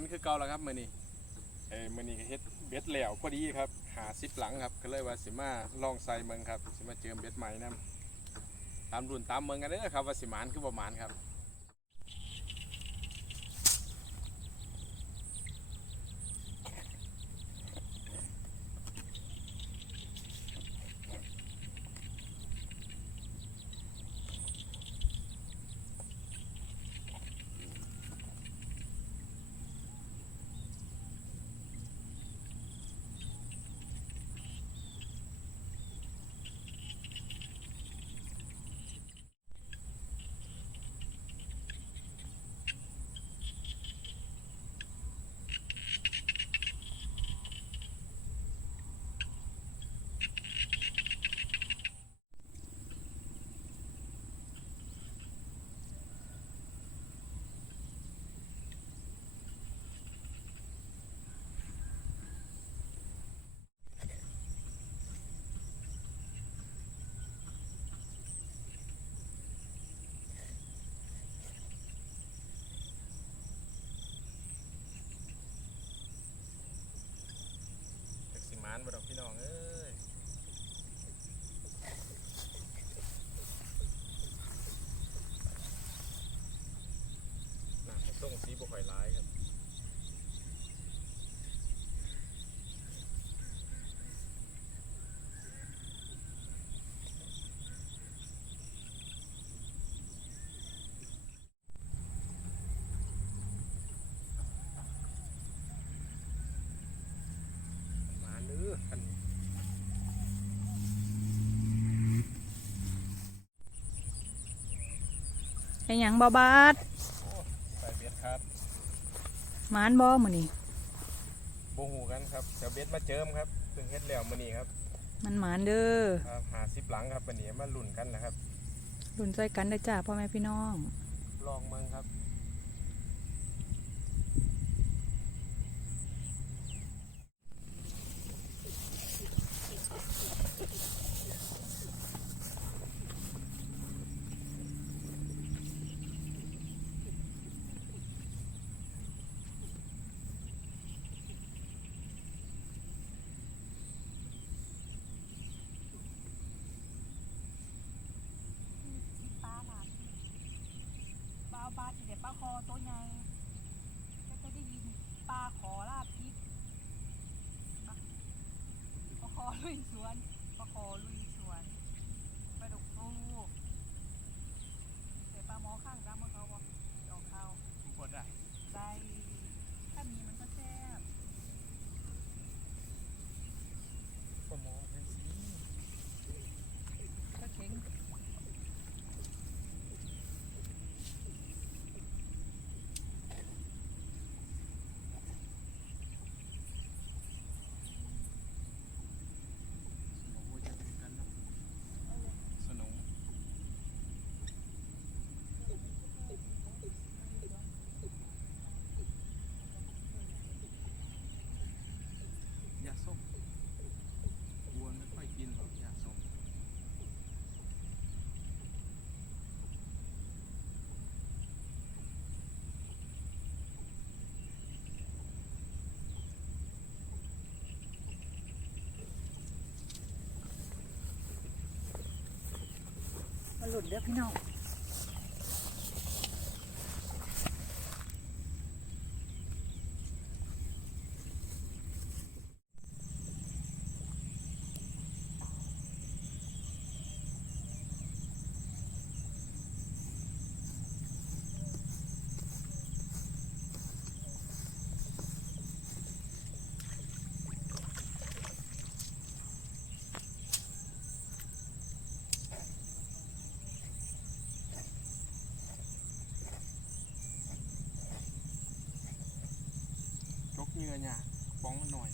ันคือเก่าแล้วครับมื้อนี้เอ้มื้อนี้ก็เฮ็ดเบ็ดแล้วพอดีครับหาสิบหลังครับก็เลยว่าสิมาลองใส่เมืองครับสิมาเจิมเบ็ดใหม่นํตามรุ่นตามเมืองกันเด้อครับว่าสิหมานคือบ่หมานครับ จักสิหมานบ่ดอกพี่น้องเอ้ยน่าจะ ส่งสีบ่ค่อยลายครับมาเนื้ออันอ้หยังบ่บาบ็ด ครับหมานบ่มื้อนี้โบหูกันครับเดี๋ยวเบ็ดมาเจิมครับเพิ่งเฮ็ดแล้วมื้อนี้ครับมันหมานเด้อครับหาสิบหลังครับวันนี้มาลุ้นกันนะครับรุ่นใจกันเด้อจ้าพ่อแม่พี่น้อง ลองเมืองครับ ปลาค่ะป ลาปลาที่เด็ดปลาคอตัวใหญ่ก็จะได้ยินปลาขอลาบพริกปลาคอลุยสวนปลาคอลุยสวนปลาดุกฟูเดี๋ยวปลาหมอข้างดำมันเขาบอกออกข้าว ทุกคนได้ ได้ถ้ามีมันก็แซ่บ ปลาหมอเป็นสี ก็เข็ง โอ้ยจะเป็นกันเนาะสนงยาส้มวัวไม่ค่อยกินหรอกยาส้ม มั นหลุดเด้อพี่น้อง เงื่อเนี่ยป้องมันหน่อย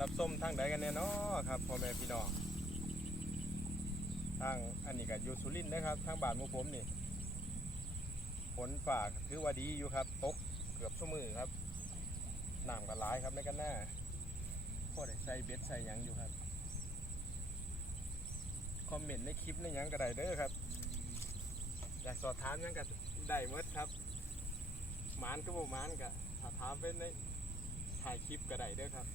รับส้มทางใดกันแน่นอครับพ่อแม่พี่น้องทางอันนี้ก็อยู่สุรินนะครับทางบ้านมู่ผมนี่ฝนฝากถือว่าดีอยู่ครับตกเกือบชั่วมือครับน้ำก็หลายครับในกันหน้าพ่อได้ใส่เบ็ดใส่ยังอยู่ครับคอมเมนต์ในคลิปในยังก็ได้เด้อครับอยากสอบถามยังก็ได้หมดครับหมานก็บ่หมานก็ถ้าถามเป็นในถ่ายคลิปก็ได้เด้อครับ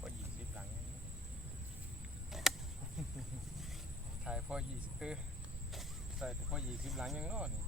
พ่อยี่สิบหลัง ถ่าย พอยี่สิบเออใส่แต่พอยี่สิบหลังยังรอดนี่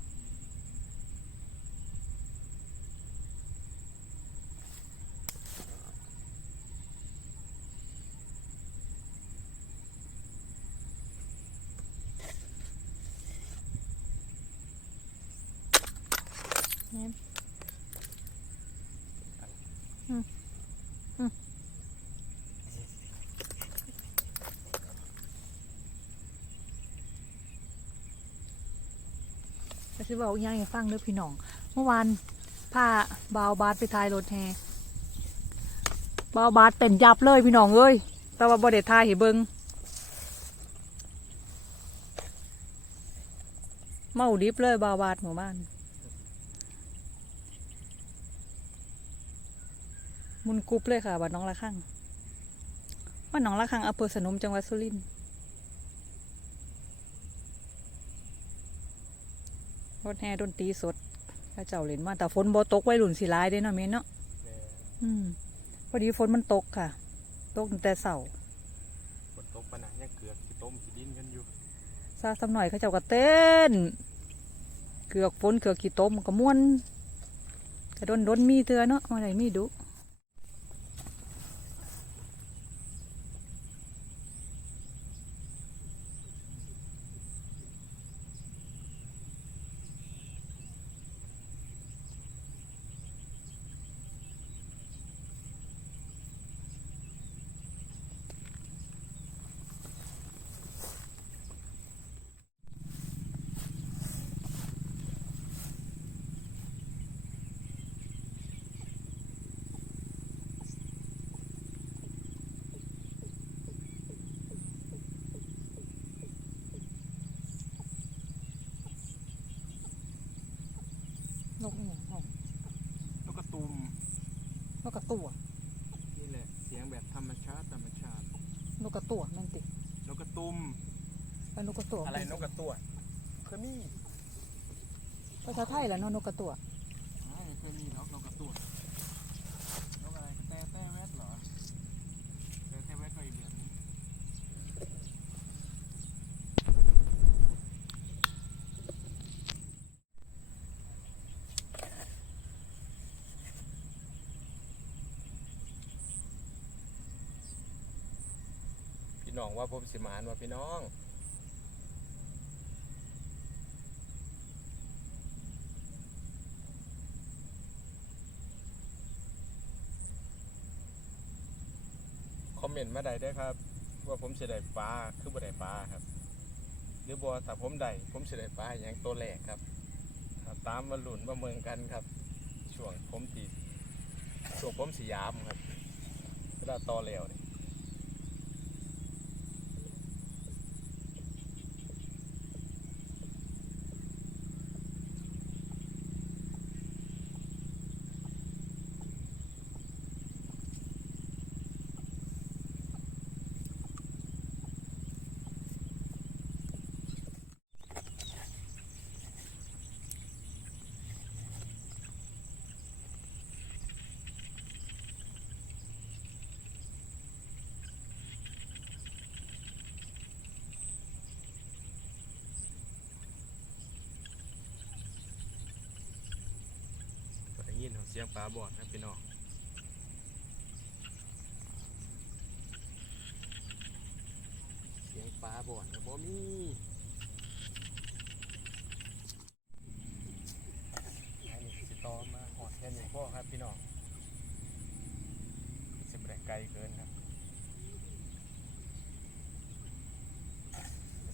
ก็สิบอกอีกอย่างให้ฟังเด้อพี่น้อง เมื่อวานพาบาวบาสไปทายรถแฮบาวบาสเป็นยับเลยพี่น้องเอ้ย แต่ว่าบ่ได้ทายให้เบิงเมาดิบเลยบาวบาสหมู่บ้าน มุนกรุบเลยค่ะบ้านน้องละข้างบ้านน้องละข้างอำเภอสนมจังหวัดสุรินทร์ รถแห่ดนตรีสดพระเจ้าเล่นมาแต่ฝนบ่ตกไว้หลุนสีลายเด้เนาะเมนเนาะแม่อืมพอดีฝนมันตกค่ะ ตกตั้งแต่เสาร์ฝนตกปะนะยังเกือกสิต้มสิดินกันอยู่ซาสำหน่อยเขาเจ้าก็เต้น เกือกฝนเกือกขี้ตมก็ม่วนกระดนดนมีเตือเนาะอะไรมีดุ นกเนี่ยของแล้วก็ตุ่มนกกระตัวนี่แหละเสียงแบบธรรมชาติธรรมชาตินกกระตัวนั่นติแล้วก็ตุ่มแล้วนกกระตัวอะไรนกกระตั้วเคยมีภาษาไทยแหละเนาะนกกระตัว ไม่เคยมีแล้วนกกระตั้วนกอะไรแต่แต่แวดเหรอแต่แต่แวดก็อีกแบบนึงพี่ น้องว่าผมสิมานว่าพี่น้องคอมเมนต์มาได้เด้ครับ ว่าผมเสิได้ปลาคือบ่ได้ปลาครับ หรือบ่ถ้าผมได้ผมเสิได้ปลาอย่างตัวแรกครับาตามมาหลุ่นมาเมืองกันครับ ช่วงผมตีช่วงผมสยามครับเวลาต่อแล้วนี่ก็ได้ ยินเสียงปลาบอดนะพี่น้องเสียงปลาบอดนะบ่มีอันนี้สิต่อมาหอดแค่นี้พ่อครับพี่น้องสิบแรงไกลเกินครับ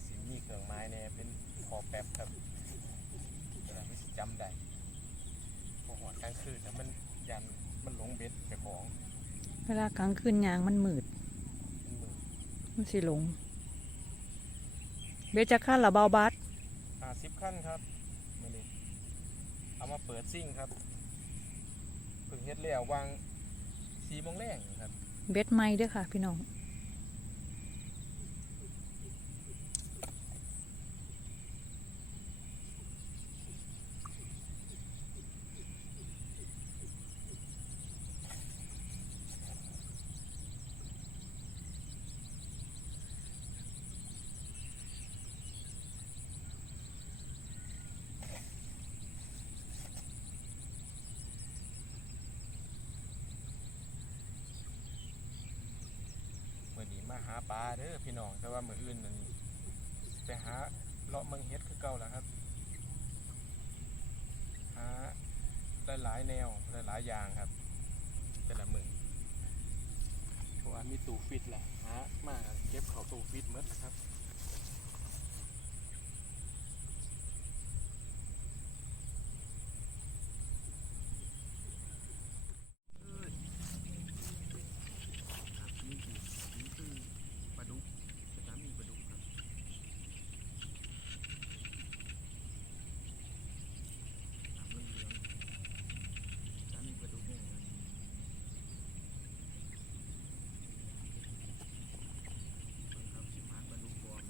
สิมีเครื่องไม้เนี่ยเป็นพอแป๊บครับเวลาไม่จำได้ หอดกลางคืนนะมันยันมันหลงเบ็ดเจ้าของเวลากลางคืนยางมันมืด มันมือมันสิหลง เบสจะขั้นละเบาบาสห้าสิบขั้นครับมื่อนี้เอามาเปิดซิ่งครับเพิ่งเฮ็ดแล้ววางสี่โมงแรงครับ เบสไม่เด้วยค่ะ พี่น้อง มื่อนี้มา หาปลาเด้อพี่น้องแต่ว่ามืออื่นนั่นไปหาเลาะเมืองเฮ็ดคือเก่าแล้วครับหาได้หลายแนวได้หลายอย่างครับ แต่ละมือเพราะว่ามีตู้ฟิตแหละหามากเก็บเขาตู้ฟิตเมดนะครับนี่คือนี่คือปลาดุกสถานีปลาดุกครับน้ำเหลืองๆสถานีปลาดุกเนี่ยครับเบิ่งครับสิมาปลาดุกบอล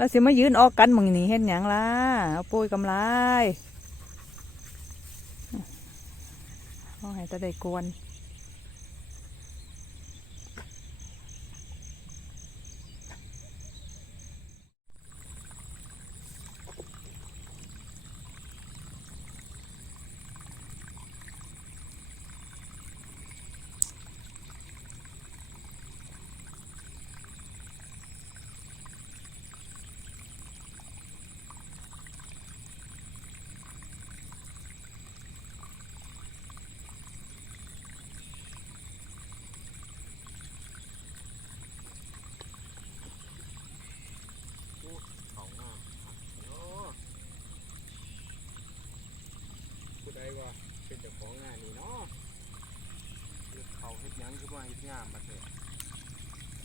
แล้วสิมายืนออกกันมึงนี่เห็นหยังล่ะเอาปุ้ยกำไรเอาให้ตะได้กวน เขางามครับโอ้ผู้ใดว่าเป็นเจ้า ของงานนี่เนาะเฮ็ดเขาเฮ็ดหยังคือว่าเฮ็ดงามมาเถอะ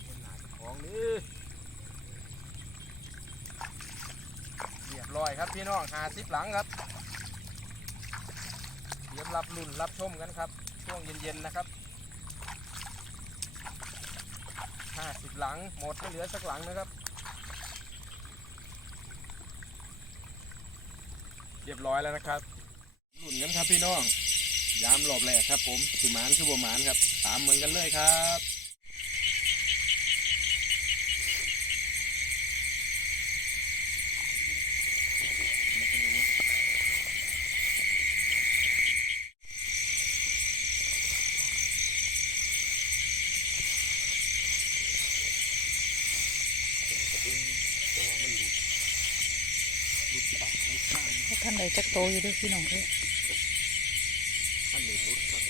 คนหาจ้าของนี่เรียบร้อยครับพี่น้องหาสิบหลังครับเตรียมรับรุ่นรับชมกันครับ ช่วงเย็นๆนะครับห้าสิบหลังหมดไม่เหลือสักหลังนะครับ เรียบร้อยแล้วนะครับหลุนกันครับพี่น้อง ยามหลบแหลกครับ ผมสิมานคือบ่หมานครับ ตามเหมือนกันเลยครับข้างท่านใดจักโตอยู่ด้วยพี่น้องเอ้ย ท่านหนึ่งรุดครับ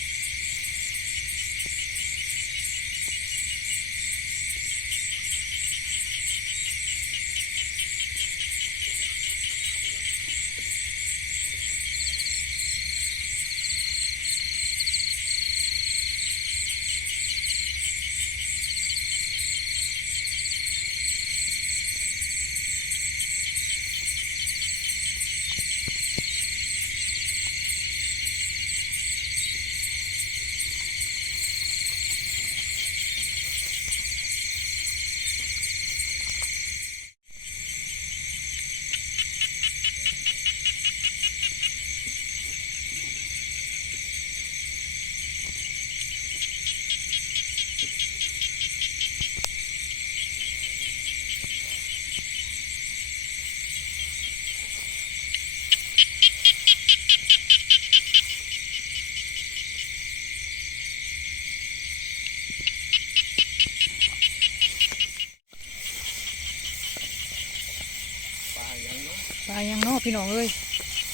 ป ลายังเนอกพี่น้องเอ้ย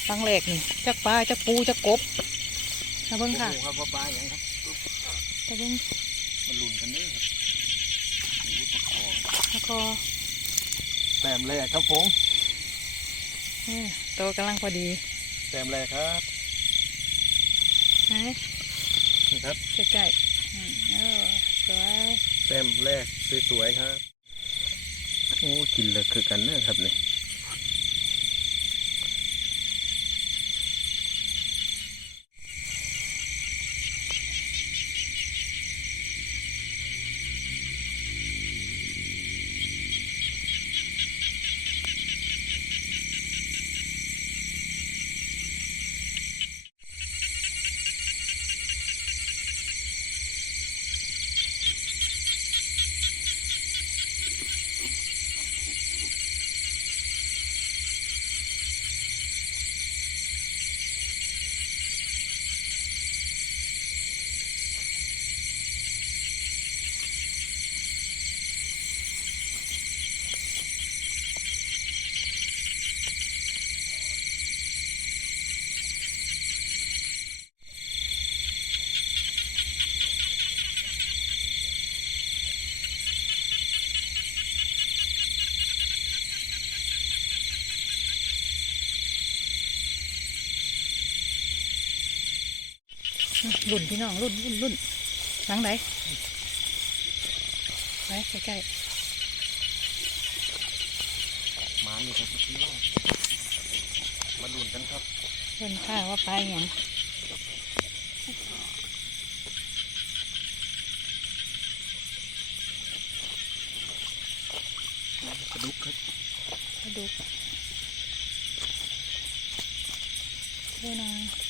ตั้งแหลกนี่จักปลาจักปูจักกบนะเบิ่งค่ะโอ้โหครับว่าปลาอย่างครับจะเบิ่งมันหลุนกันเด้อครับโอ้โหตะคองแล้วก็แต้มแรกครับผมเออตัวกำลังพอดีแต้มแรกครับไหนนี่ครับใกล้ๆอืมเออสวยแต้มแรกสวยๆครับโอ้กินเลยคือกันเด้อครับนี่ รุ่นพี่น้องรุ่นรุ่นรุ่นหลังไหนไปใกล้หมาอยู่ครับพี่น้องมาดุนกันครับๆเพิ่นข้าว่าปลาอหย่างกระดุกครับมาดูดูหน่อย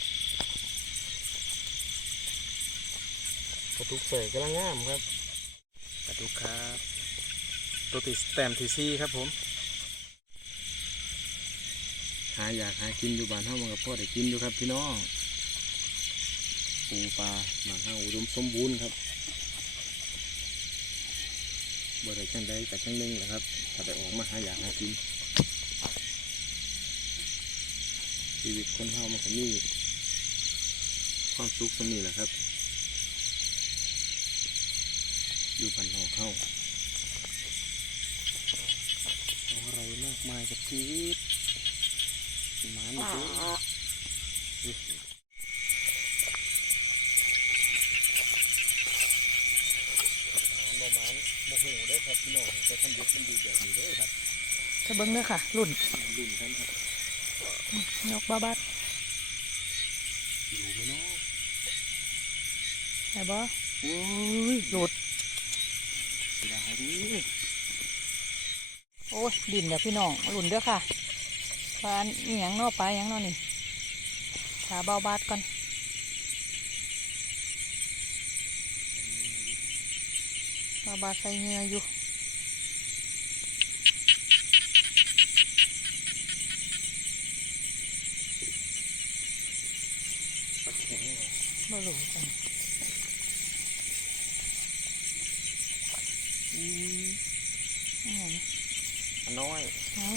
กระดุกใส่กำลังงามครับกระดุกครับตัวติดแต้มที่ซี่ครับผมหาอยากหากินอยู่บ้านเฮามันกับพ่อได้กินอยู่ครับพี่น้องปูปลาบ้านเฮาอุดมสมบูรณ์ครับบ่ได้จังใดกับจังหนึงแหละครับถ้าได้ออกมาหาอยากหากินชีวิตคนเฮามันก็มีความสุขสมีแหละครับ อยู่บ้านนอก เฮาเอาอะไรมากมายกับชีวิตหมานี่สิหมาบ่หมานโมโหเด้อครับพี่น้องแต่คันยึดมันอยู่แบบนี้เด้อครับจะเบิ้งเด้อค่ะรุ่นรุ่นกันครับยกบ้าบัดอยู่ไหมเนาะไหนบ่โอ้ยหลุดเสีย ดายดิโอ้ยดินเด้อพี่น้องรุ่นเด้อค่ะปลาอีหยังนอปลาอีหยังนอนี่ขาเบาบาดก่อนเบาบาดใส่เงืออยู่แข็งเลยบ่รู้จัง อืม อีหยัง อันน้อย เนาะ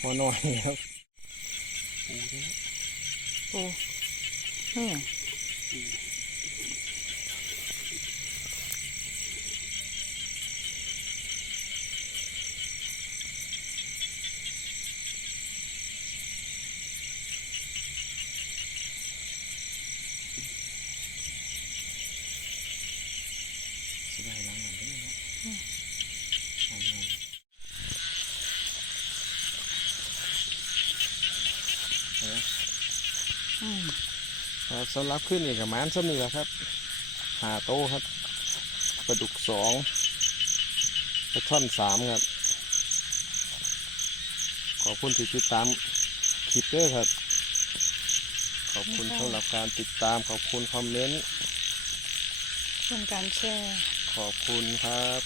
พอ น้อยครับ สำหรับขึ้นนี่กับหมานซ้ำนี่แหละครับหาโตครับปลาดุกสองปลาช่อนสามครับ ขอบคุณที่ติดตามคลิปเด้อครับ ขอบคุณสำหรับการติดตาม ขอบคุณคอมเมนต์เพื่อนการแชร์ ขอบคุณครับ